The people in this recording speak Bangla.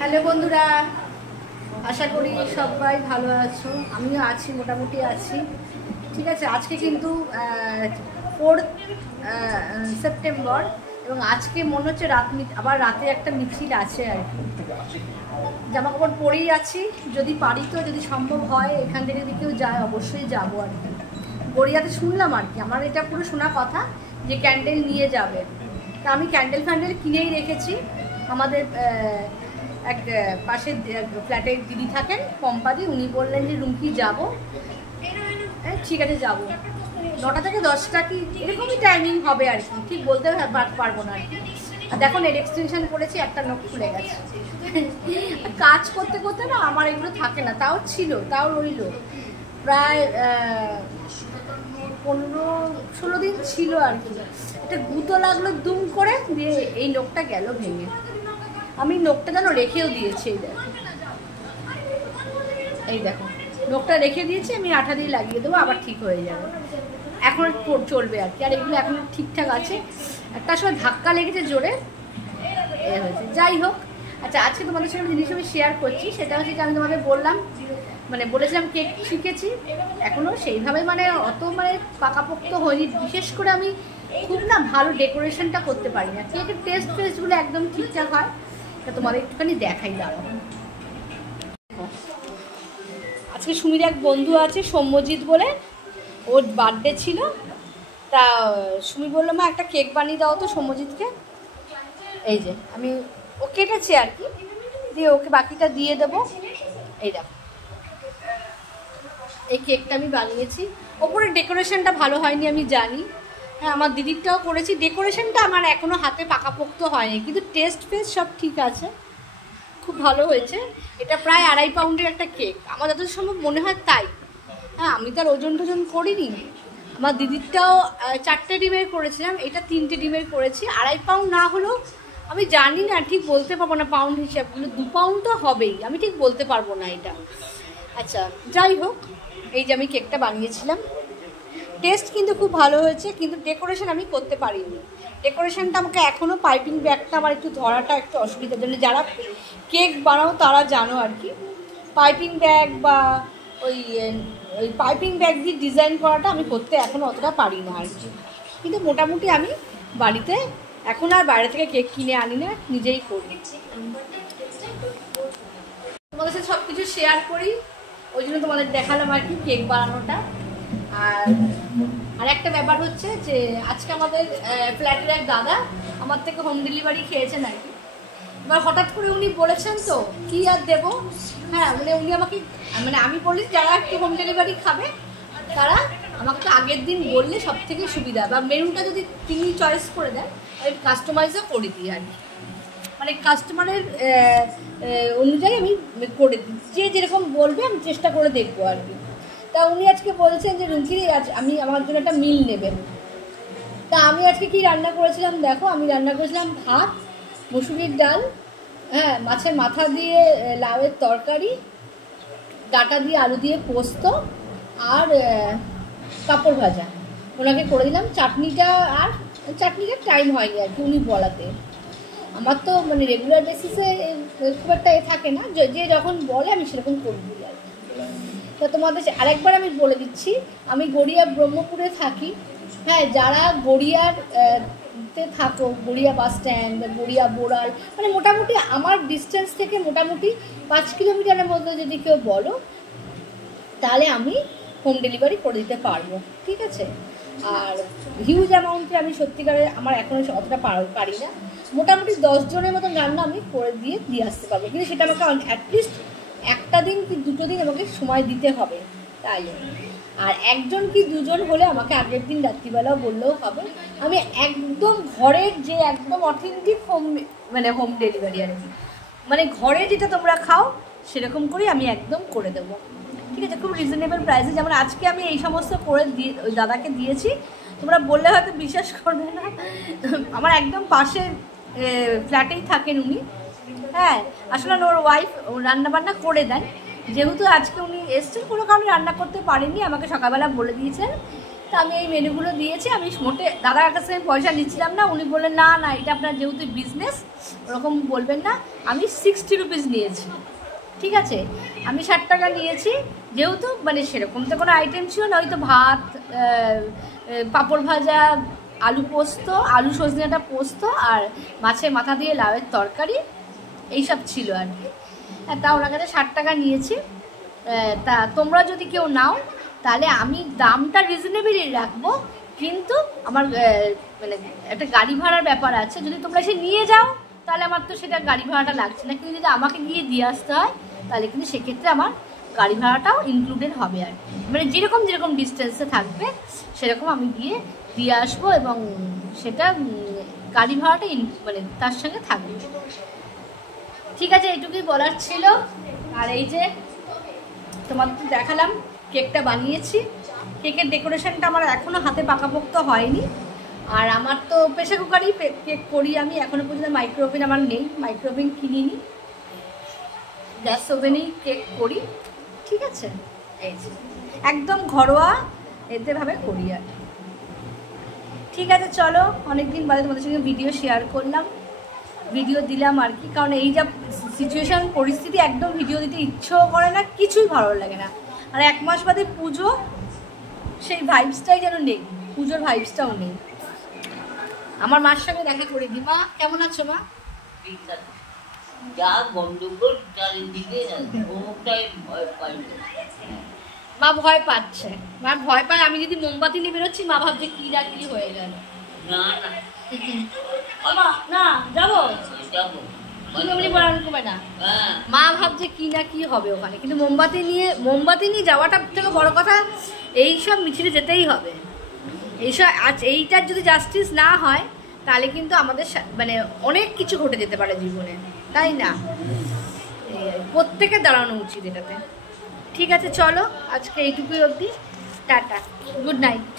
হ্যালো বন্ধুরা, আশা করি সবাই ভালো আছো। আমিও আছি, মোটামুটি আছি। ঠিক আছে, আজকে কিন্তু 4 সেপ্টেম্বর এবং আজকে মনে হচ্ছে আবার রাতে একটা মিছিল আছে আর কি। জামা কাপড় পরেই আছি, যদি পারি তো, যদি সম্ভব হয় এখান থেকে যদি কেউ যায় অবশ্যই যাবো আর কি। গড়িয়াতে শুনলাম আর কি, আমার এটা পুরো শোনা কথা যে ক্যান্ডেল নিয়ে যাবে। তা আমি ক্যান্ডেল ফ্যান্ডেল কিনেই রেখেছি। আমাদের এক পাশে ফ্ল্যাটের দিদি থাকেন পম্পাদি, উনি বললেন যে রুমকি যাবো। ঠিক আছে যাবো, 9টা থেকে 10টা কি এরকমই টাইমিং হবে আর কি, ঠিক বলতে পারবো না আর কি। আর দেখো নেট এক্সটেনশন করেছি, একটা নখ খুলে গেছে। কাজ করতে করতে না আমার এগুলো থাকে না, তাও ছিল, তাও রইল প্রায় 15-16 দিন ছিল আর কি। একটা গুঁতো লাগলো দুম করে, দিয়ে এই নখটা গেল ভেঙে। আমি নখটা যেন রেখেও দিয়েছি, এই দেখো নখটা রেখে দিয়েছি, আমি আঠা দিয়ে লাগিয়ে দেবো, আবার ঠিক হয়ে যাবে। এখন চলবে আর কি। আর এগুলো এখন ঠিকঠাক আছে, একটা সময় ধাক্কা লেগেছে জোরে, হয়েছে। যাই হোক, আচ্ছা আজকে তোমাদের সঙ্গে জিনিস আমি শেয়ার করছি। সেটা হচ্ছে যে আমি তোমাদের বলেছিলাম কেক শিখেছি, এখনও সেইভাবে অত পাকাপোক্ত হয়নি। বিশেষ করে আমি খুব না ভালো ডেকোরেশনটা করতে পারি না। কেকের টেস্টগুলো একদম ঠিকঠাক হয়, তা তোমাদের একটুখানি দেখাই দাঁড়াও। আজকে সুমির এক বন্ধু আছে সৌম্যজিৎ বলে, ওর বার্থডে ছিল। তা সুমি বললো মা একটা কেক বানিয়ে দাও তো সৌম্যজিৎকে। এই যে আমি ও কেটেছি আর কি, দিয়ে ওকে বাকিটা দিয়ে দেবো। এই দেখো এই কেকটা আমি বানিয়েছি। ওপরে ডেকোরেশনটা ভালো হয়নি আমি জানি, হ্যাঁ আমার দিদিরটাও করেছি। ডেকোরেশনটা আমার এখনও হাতে পাকাপোক্ত হয়নি, কিন্তু টেস্ট সব ঠিক আছে, খুব ভালো হয়েছে। এটা প্রায় 2.5 পাউন্ডের একটা কেক, আমার যত সম্ভব মনে হয় তাই। হ্যাঁ আমি তো আর ওজন করিনি। আমার দিদিরটাও 4টে ডিমের করেছিলাম, এটা 3টে ডিমের করেছি। 2.5 পাউন্ড না হলেও আমি জানি না, ঠিক বলতে পারবো না পাউন্ড হিসাবগুলো। 2 পাউন্ড তো হবেই, আমি ঠিক বলতে পারবো না এটা। আচ্ছা যাই হোক, এই যে আমি কেকটা বানিয়েছিলাম, টেস্ট কিন্তু খুব ভালো হয়েছে, কিন্তু ডেকোরেশন আমি করতে পারিনি। ডেকোরেশনটা আমাকে এখনও পাইপিং ব্যাগটা আমার একটু ধরাটা একটু অসুবিধার জন্য, যারা কেক বানাও তারা জানো আর কি, পাইপিং ব্যাগ বা ওই পাইপিং ব্যাগ দিয়ে ডিজাইন করাটা আমি করতে এখনও অতটা পারি না আর কি। কিন্তু মোটামুটি আমি বাড়িতে এখন আর বাইরে থেকে কেক কিনে আনি না, নিজেই করি। তোমাদের সাথে সব কিছু শেয়ার করি, ওই জন্য তোমাদের দেখালাম আর কি কেক বানানোটা। আর একটা ব্যাপার হচ্ছে যে আজকে আমাদের ফ্ল্যাটের এক দাদা আমার থেকে হোম ডেলিভারি খেয়েছেন আর কি। এবার হঠাৎ করে উনি বলেছেন তো কি আর দেবো, হ্যাঁ উনি আমাকে আমি বলি যারা একটু হোম ডেলিভারি খাবে তারা আমাকে আগের দিন বললে সব থেকে সুবিধা, বা মেনুটা যদি তিনি চয়েস করে দেন আমি কাস্টমাইজও করে দিই আর কি। কাস্টমারের অনুযায়ী আমি করে দিই, যে যেরকম বলবে আমি চেষ্টা করে দেখবো আর কি। তা উনি আজকে বলছেন যে রুমকি আজ আমার জন্য একটা মিল নেবেন। তা আমি আজকে কি রান্না করেছিলাম দেখো, আমি রান্না করেছিলাম ভাত, মুসুরির ডাল, হ্যাঁ মাছের মাথা দিয়ে লাউয়ের তরকারি, ডাঁটা দিয়ে আলু দিয়ে পোস্ত, আর পাঁপড় ভাজা ওনাকে করে দিলাম। চাটনিটার টাইম হয়নি আর কি উনি বলাতে। আমার তো রেগুলার বেসিসে খুব একটা থাকে না, যে যখন বলে আমি সেরকম করে দিই আর কি। তা তোমাদের আরেকবার আমি বলে দিচ্ছি, আমি গড়িয়া ব্রহ্মপুরে থাকি। হ্যাঁ যারা গড়িয়াতে থাকো, গড়িয়া বাস স্ট্যান্ড বা গড়িয়া বোড়াল, মোটামুটি আমার ডিস্টেন্স থেকে মোটামুটি 5 কিলোমিটারের মধ্যে যদি কেউ বলো তাহলে আমি হোম ডেলিভারি করে দিতে পারবো, ঠিক আছে। আর হিউজ অ্যামাউন্টে আমি সত্যিকারের আমার এখনও অতটা পারি না, মোটামুটি 10 জনের মতন রান্না আমি করে দিয়ে আসতে পারবো, কিন্তু সেটা আমাকে অ্যাটলিস্ট একটা দিন কি 2টো দিন আমাকে সময় দিতে হবে তাই। আর 1জন কি 2জন হলে আমাকে আগের দিন রাত্রিবেলাও বললেও হবে। আমি একদম ঘরের যে একদম অথেন্টিক হোম ডেলিভারি আর কি, ঘরে যেটা তোমরা খাও সেরকম করেই আমি একদম করে দেবো, ঠিক আছে। খুব রিজনেবল প্রাইসে, যেমন আজকে আমি এই সমস্ত করে ওই দাদাকে দিয়েছি। তোমরা বললে হয়তো বিশ্বাস করবে না, আমার একদম পাশে ফ্ল্যাটেই থাকেন উনি। হ্যাঁ আসলে ওর ওয়াইফ রান্নাবান্না করে দেন, যেহেতু আজকে উনি এসছেন কোনো কারণে রান্না করতে পারেননি, আমাকে সকালবেলা বলে দিয়েছেন তো আমি এই মেনুগুলো দিয়েছি। আমি মোটে দাদার কাছে আমি পয়সা নিচ্ছিলাম না, উনি বললেন না না এটা আপনার যেহেতু বিজনেস ওরকম বলবেন না। আমি 60 রুপিস নিয়েছি, ঠিক আছে, আমি 60 টাকা নিয়েছি, যেহেতু মানে সেরকম তো কোনো আইটেম ছিল না, হয়তো ভাত, পাঁপড় ভাজা, আলু পোস্ত, আলু সজনেটা পোস্ত আর মাছের মাথা দিয়ে লাউয়ের তরকারি এইসব ছিল আর কি। তা ওনার কাছে 60 টাকা নিয়েছি। তা তোমরা যদি কেউ নাও তাহলে আমি দামটা রিজনেবলই রাখবো, কিন্তু আমার মানে একটা গাড়ি ভাড়ার ব্যাপার আছে। যদি তোমরা এসে নিয়ে যাও তাহলে আমার তো সেটা গাড়ি ভাড়াটা লাগছে না, কিন্তু যদি আমাকে গিয়ে দিয়ে আসতে হয় তাহলে কিন্তু সেক্ষেত্রে আমার গাড়ি ভাড়াটাও ইনক্লুডেড হবে আর কি। মানে যেরকম যেরকম ডিস্টেন্সে থাকবে সেরকম আমি গিয়ে দিয়ে আসবো, এবং সেটা গাড়ি ভাড়াটা মানে তার সঙ্গে থাকবে। ঠিক আছে, এইটুকুই বলার ছিল। আর এই যে তোমাদের তো দেখালাম কেকটা বানিয়েছি। কেকের ডেকোরেশনটা আমার এখনও হাতে পাকাপোক্ত হয়নি। আর আমার তো প্রেসার কুকারেই কেক করি আমি, এখনও পর্যন্ত মাইক্রো ওভেন আমার নেই, মাইক্রো ওভেন কিনিনি, গ্যাস ওভেনেই কেক করি। ঠিক আছে, এই যে একদম ঘরোয়া এতেভাবে করি আর। ঠিক আছে চলো, অনেকদিন বাদে তোমাদের সঙ্গে ভিডিও শেয়ার করলাম, ভিডিও দিলাম আর কি। কারণ এই যা সিচুয়েশান পরিস্থিতি, একদম ভিডিও দিতে ইচ্ছেও করে না, কিছুই ভালো লাগে না। আর 1 মাস বাদে পুজো, সেই ভাইবসটাই যেন নেই, পুজোর ভাইবসটাও নেই। আমার মার সঙ্গে দেখা করে দিই। মা কেমন আছো? মা যা গন্ডগোল চারিদিকে ভয় পাই, মা ভয় পাচ্ছে, মা ভয় পায় আমি যদি মোমবাতি নিয়ে বেরোচ্ছি মা ভাবছে কি না কি হয়ে গেল। না না মা না যাবো যাবো না, মা ভাবছে কি না কি হবে ওখানে, কিন্তু মোমবাতি নিয়ে যাওয়াটা থেকে বড় কথা, এইসব মিছিলে যেতেই হবে। এইসব এইটার যদি জাস্টিস না হয় তাহলে কিন্তু আমাদের মানে অনেক কিছু ঘটে যেতে পারে জীবনে, তাই না? প্রত্যেকের দাঁড়ানো উচিত এটাতে। ঠিক আছে চলো, আজকে এইটুকুই অবধি, টাটা, গুড নাইট।